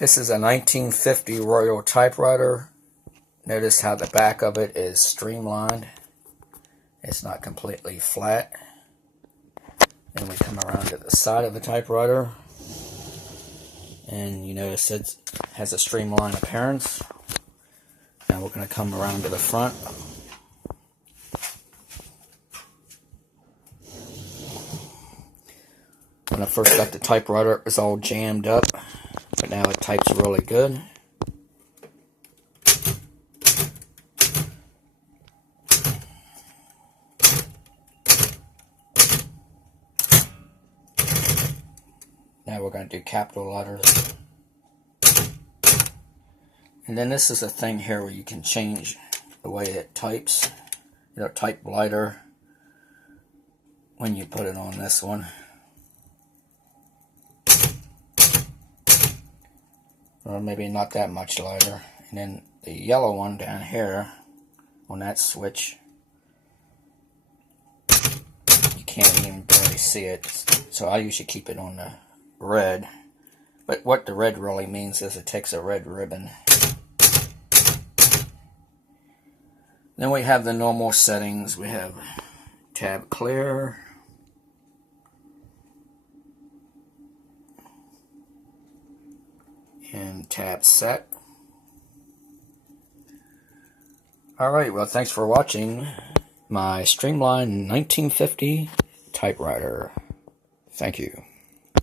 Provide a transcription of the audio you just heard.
This is a 1950 Royal typewriter. Notice how the back of it is streamlined. It's not completely flat. Then we come around to the side of the typewriter, and you notice it has a streamlined appearance. Now we're going to come around to the front. When I first got the typewriter, it was all jammed up, but now it types really good. Now we're going to do capital letters. And then this is a thing here where you can change the way it types. You know, type lighter when you put it on this one. Or maybe not that much lighter. And then the yellow one down here on that switch, you can't even barely see it. So I usually keep it on the red. But what the red really means is it takes a red ribbon. Then we have the normal settings. We have tab clear, and tab set. Alright, well, thanks for watching my Streamline 1950 typewriter. Thank you.